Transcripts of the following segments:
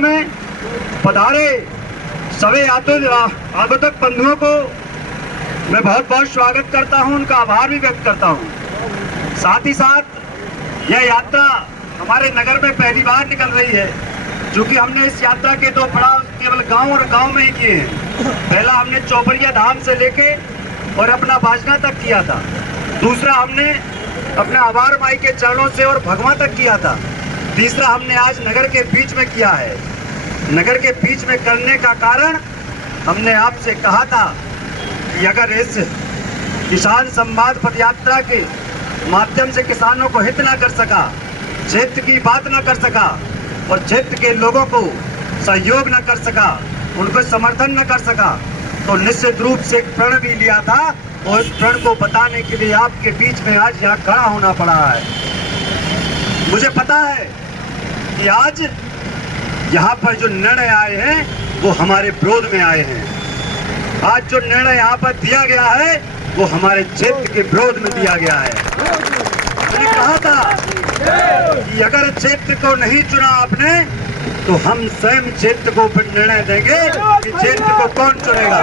में पधारे सभी आगंतुक बंधुओं को मैं बहुत बहुत स्वागत करता हूं, उनका आभार भी व्यक्त करता हूं। साथ ही साथ यह यात्रा हमारे नगर में पहली बार निकल रही है, क्योंकि हमने इस यात्रा के दो पड़ाव केवल गांव और गांव में ही किए हैं। पहला हमने चौपड़िया धाम से लेके और अपना बाजना तक किया था। दूसरा हमने अपने आभार माई के चरणों से और भगवान तक किया था। तीसरा हमने आज नगर के बीच में किया है। नगर के बीच में करने का कारण हमने आपसे कहा था कि अगर इस किसान संवाद पदयात्रा के माध्यम से किसानों को हित न कर सका, क्षेत्र की बात न कर सका और क्षेत्र के लोगों को सहयोग न कर सका, उनको समर्थन न कर सका, तो निश्चित रूप से एक प्रण भी लिया था और इस प्रण को बताने के लिए आपके बीच में आज यहाँ खड़ा होना पड़ा है। मुझे पता है कि आज यहाँ पर जो निर्णय आए हैं वो हमारे विरोध में आए हैं। आज जो निर्णय यहाँ पर दिया गया है वो हमारे क्षेत्र के विरोध में दिया गया है। मैंने कहा था कि अगर क्षेत्र को नहीं चुना आपने तो हम स्वयं क्षेत्र को फिर निर्णय देंगे कि क्षेत्र को कौन चुनेगा।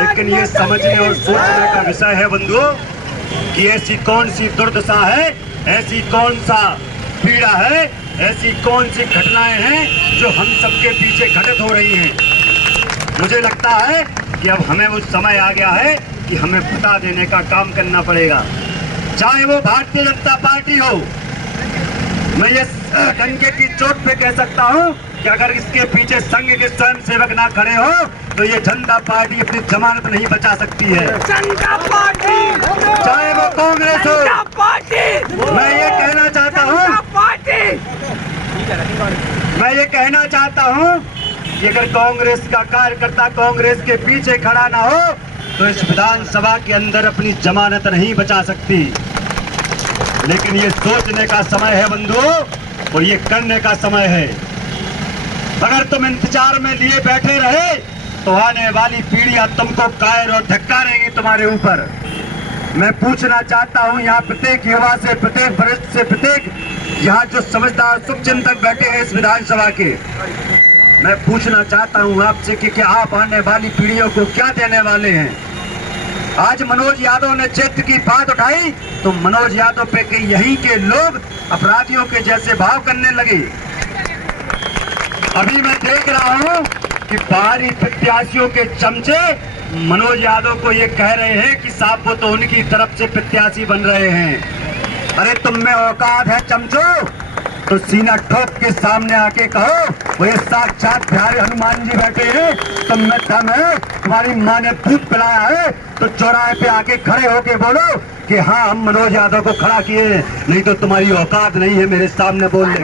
लेकिन ये समझने और सोचने का विषय है बंधुओं कि ऐसी कौन सी दुर्दशा है, ऐसी कौन सा पीड़ा है, ऐसी कौन सी घटनाएं हैं जो हम सबके पीछे घटित हो रही हैं। मुझे लगता है कि अब हमें वो समय आ गया है कि हमें बता देने का काम करना पड़ेगा, चाहे वो भारतीय जनता पार्टी हो। मैं ये डंके की चोट पे कह सकता हूँ कि अगर इसके पीछे संघ के स्वयं सेवक ना खड़े हो तो ये जनता पार्टी अपनी जमानत नहीं बचा सकती है। जनता पार्टी, चाहे वो कांग्रेस हो। मैं ये कहना चाहता हूँ कि अगर कांग्रेस का कार्यकर्ता कांग्रेस के पीछे खड़ा ना हो तो इस विधानसभा के अंदर अपनी जमानत नहीं बचा सकती। लेकिन ये सोचने का समय है बंधुओं और ये करने का समय है। अगर तुम इंतजार में लिए बैठे रहे तो आने वाली पीढ़ियां तुमको कायर और धिक्कारेंगी तुम्हारे ऊपर। मैं पूछना चाहता हूं यहाँ प्रत्येक युवा से, प्रत्येक वरिष्ठ से, प्रत्येक यहाँ जो समझदार शुभचिंतक बैठे हैं इस विधानसभा के, मैं पूछना चाहता हूं आपसे कि क्या आप आने वाली पीढ़ियों को क्या देने वाले हैं। आज मनोज यादव ने क्षेत्र की बात उठाई तो मनोज यादव पे के यहीं के लोग अपराधियों के जैसे भाव करने लगे। अभी मैं देख रहा हूं कि बाहरी प्रत्याशियों के चमचे मनोज यादव को ये कह रहे हैं कि साहब वो तो उनकी तरफ से प्रत्याशी बन रहे हैं। अरे तुम में औकात है चमचो तो सीना ठोक के सामने आके कहो वो ये साक्षात बिहारी हनुमान जी बैठे हैं, तुम में दम है, तुम्हारी माँ ने दूध पिलाया है तो चौराहे पे आके खड़े होके बोलो कि हाँ हम मनोज यादव को खड़ा किए, नहीं तो तुम्हारी औकात नहीं है मेरे सामने बोलने की।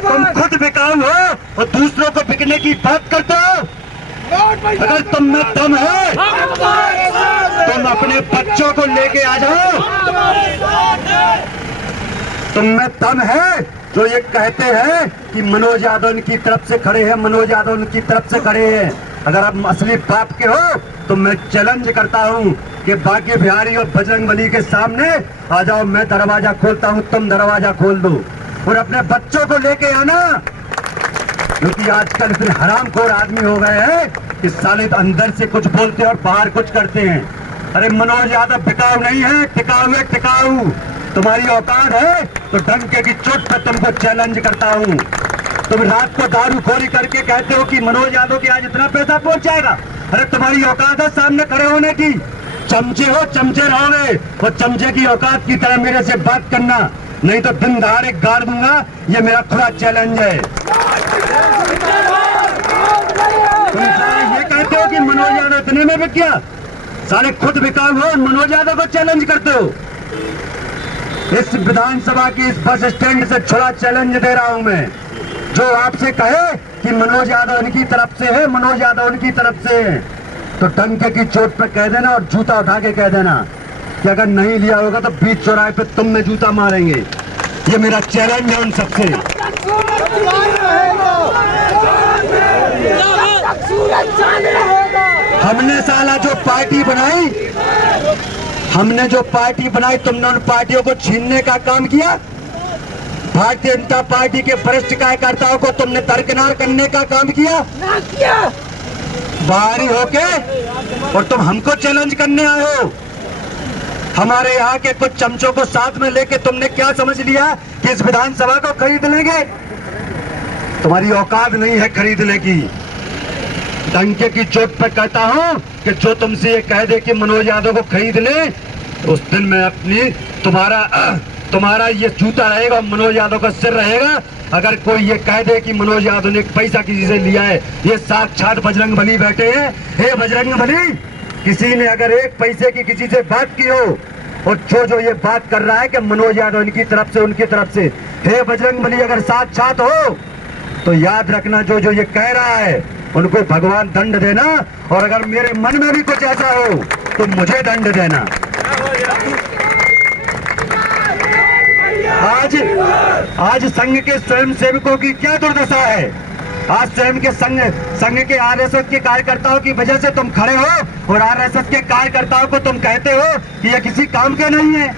तुम खुद बिकाऊ हो और दूसरों को बिकने की बात करते हो। अगर तुम में दम है तुम अपने बच्चों को लेके आ जाओ। तुम में दम है जो ये कहते हैं कि मनोज यादव उनकी तरफ से खड़े हैं, मनोज यादव उनकी तरफ से खड़े हैं। अगर आप असली बाप के हो तो मैं चैलेंज करता हूं कि बाकी बिहारी और बजरंगबली के सामने आ जाओ। मैं दरवाजा खोलता हूं, तुम दरवाजा खोल दो और अपने बच्चों को लेके आना, क्योंकि आजकल फिर हरामखोर आदमी हो गए हैं कि साले तो अंदर से कुछ बोलते और बाहर कुछ करते हैं। अरे मनोज यादव बिकाऊ नहीं है, टिकाऊ है, टिकाऊ। तुम्हारी औकात है तो डंके की चोट पर तुमको चैलेंज करता हूँ। तुम रात को दारूखोरी करके कहते हो कि मनोज यादव के आज इतना पैसा पहुंच जाएगा। अरे तुम्हारी औकात है सामने खड़े होने की। चमचे हो, चमचे रहोगे और चमचे की औकात की तरह मेरे से बात करना, नहीं तो दिन दहाड़े गाड़ दूंगा। ये मेरा खुला चैलेंज है। तुम ये कहते हो कि मनोज यादव इतने में बिक गया, साले खुद बिकाऊ हो, मनोज यादव को चैलेंज करते हो। इस विधानसभा की इस बस स्टैंड से छोड़ा चैलेंज दे रहा हूं मैं। जो आपसे कहे कि मनोज यादव उनकी तरफ से है, मनोज यादव उनकी तरफ से है, तो डंके की चोट पर कह देना और जूता उठा के कह देना कि अगर नहीं लिया होगा तो बीच चौराहे पे तुम में जूता मारेंगे। ये मेरा चैलेंज है उन सबसे। हमने साला जो पार्टी बनाई हमने जो पार्टी बनाई तुमने उन पार्टियों को छीनने का काम किया। भारतीय जनता पार्टी के वरिष्ठ कार्यकर्ताओं को तुमने दरकिनार करने का काम किया ना किया। बाहरी होके, और तुम हमको चैलेंज करने आए हो। हमारे यहाँ के कुछ चमचों को साथ में लेके तुमने क्या समझ लिया कि इस विधानसभा को खरीद लेंगे? तुम्हारी औकात नहीं है खरीदने की। डंके की चोट पर कहता हूँ कि जो तुमसे ये कह दे कि मनोज यादव को खरीद ले, उस दिन मैं अपनी तुम्हारा ये जूता रहेगा, मनोज यादव का सिर रहेगा। अगर कोई ये कह दे कि मनोज यादव ने एक पैसा किसी से लिया है, ये साक्षात बजरंग बली बैठे हैं। हे बजरंग बली, किसी ने अगर एक पैसे की किसी से बात की हो, और जो ये बात कर रहा है कि मनोज यादव इनकी तरफ से उनकी तरफ से, हे बजरंग बली अगर साक्षात हो तो याद रखना जो ये कह रहा है उनको भगवान दंड देना, और अगर मेरे मन में भी कुछ ऐसा हो तो मुझे दंड देना। आज संघ के स्वयंसेवकों की क्या दुर्दशा है। आज स्वयं के संघ के आरएसएस के कार्यकर्ताओं की वजह से तुम खड़े हो, और आरएसएस के कार्यकर्ताओं को तुम कहते हो कि ये किसी काम के नहीं है।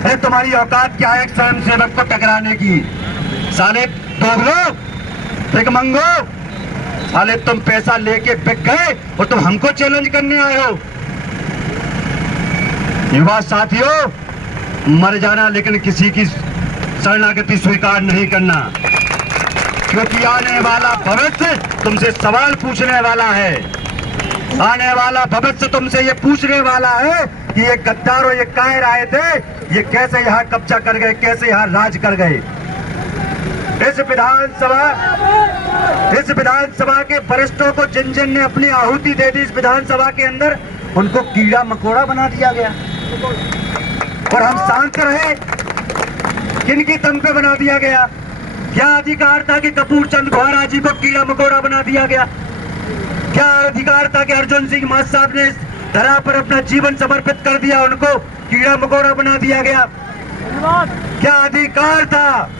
अरे तुम्हारी औकात क्या है एक स्वयंसेवक को टकराने की? साले दोगलो, भिखमंगो, साले तुम पैसा लेके बिक गए और तुम हमको चैलेंज करने आए हो। युवा साथियों, मर जाना लेकिन किसी की शरणागति स्वीकार नहीं करना, क्योंकि आने वाला भविष्य तुमसे सवाल पूछने वाला है। आने वाला भविष्य तुमसे ये पूछने वाला है कि ये गद्दारों ये कायर आए थे, ये कैसे यहाँ कब्जा कर गए, कैसे यहाँ राज कर गए। इस विधानसभा के वरिष्ठों को जिन जिन ने अपनी आहुति दे दी इस विधानसभा के अंदर, उनको कीड़ा मकोड़ा बना दिया गया, और हम शांत रहे। किनकी दम पे बना दिया गया? क्या अधिकार था कि कपूर चंद गोहरा जी को कीड़ा मकोड़ा बना दिया गया? क्या अधिकार था कि अर्जुन सिंह मान साहब ने इस धरा पर अपना जीवन समर्पित कर दिया, उनको कीड़ा मकोड़ा बना दिया गया? क्या अधिकार था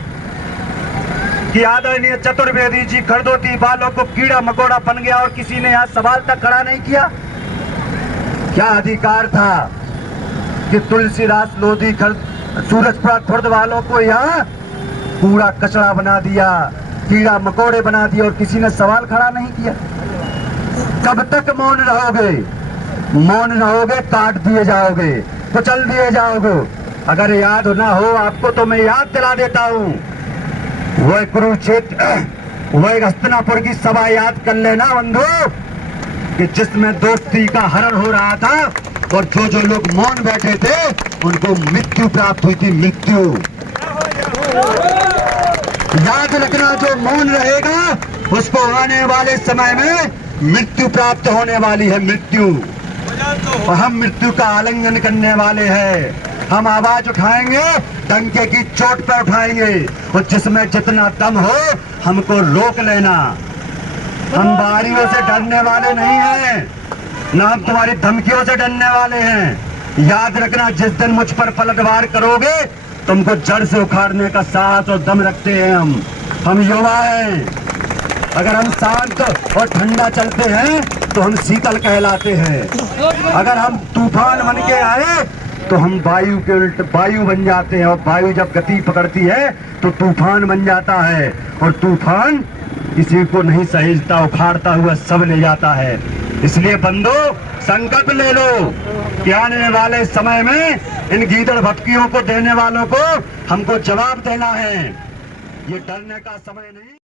कि आदरणीय चतुर्वेदी जी खरदोती वालों को कीड़ा मकोड़ा बन गया और किसी ने यहाँ सवाल तक खड़ा नहीं किया? क्या अधिकार था कि तुलसीदास लोधी सूरजपुरा खुर्द वालों को यहाँ पूरा कचरा बना दिया, कीड़ा मकोड़े बना दिया, और किसी ने सवाल खड़ा नहीं किया? कब तक मौन रहोगे? मौन रहोगे, काट दिए जाओगे, कुचल दिए जाओगे। अगर याद ना हो आपको तो मैं याद दिला देता हूँ, वह कुरुक्षेत्र, वह हस्तिनापुर की सभा याद कर लेना बंधु, कि जिसमें दोस्ती का हरण हो रहा था, और जो लोग मौन बैठे थे उनको मृत्यु प्राप्त हुई थी, मृत्यु। याद रखना, जो मौन रहेगा उसको आने वाले समय में मृत्यु प्राप्त होने वाली है, मृत्यु। और हम मृत्यु का आलिंगन करने वाले हैं। हम आवाज उठाएंगे, डंके की चोट पर उठाएंगे, और जिसमें जितना दम हो हमको रोक लेना। हम बारियों से डरने वाले नहीं हैं, ना हम तुम्हारी धमकियों से डरने वाले हैं। याद रखना, जिस दिन मुझ पर पलटवार करोगे तुमको जड़ से उखाड़ने का साहस और दम रखते हैं हम युवा हैं। अगर हम शांत और ठंडा चलते हैं तो हम शीतल कहलाते हैं। अगर हम तूफान बन के आए तो हम वायु के उल्ट वायु बन जाते हैं, और वायु जब गति पकड़ती है तो तूफान बन जाता है, और तूफान किसी को नहीं सहेजता, उखाड़ता हुआ सब ले जाता है। इसलिए बंधु, संकल्प ले लो कि आने वाले समय में इन गीदड़ भटकियों को देने वालों को हमको जवाब देना है। ये डरने का समय नहीं।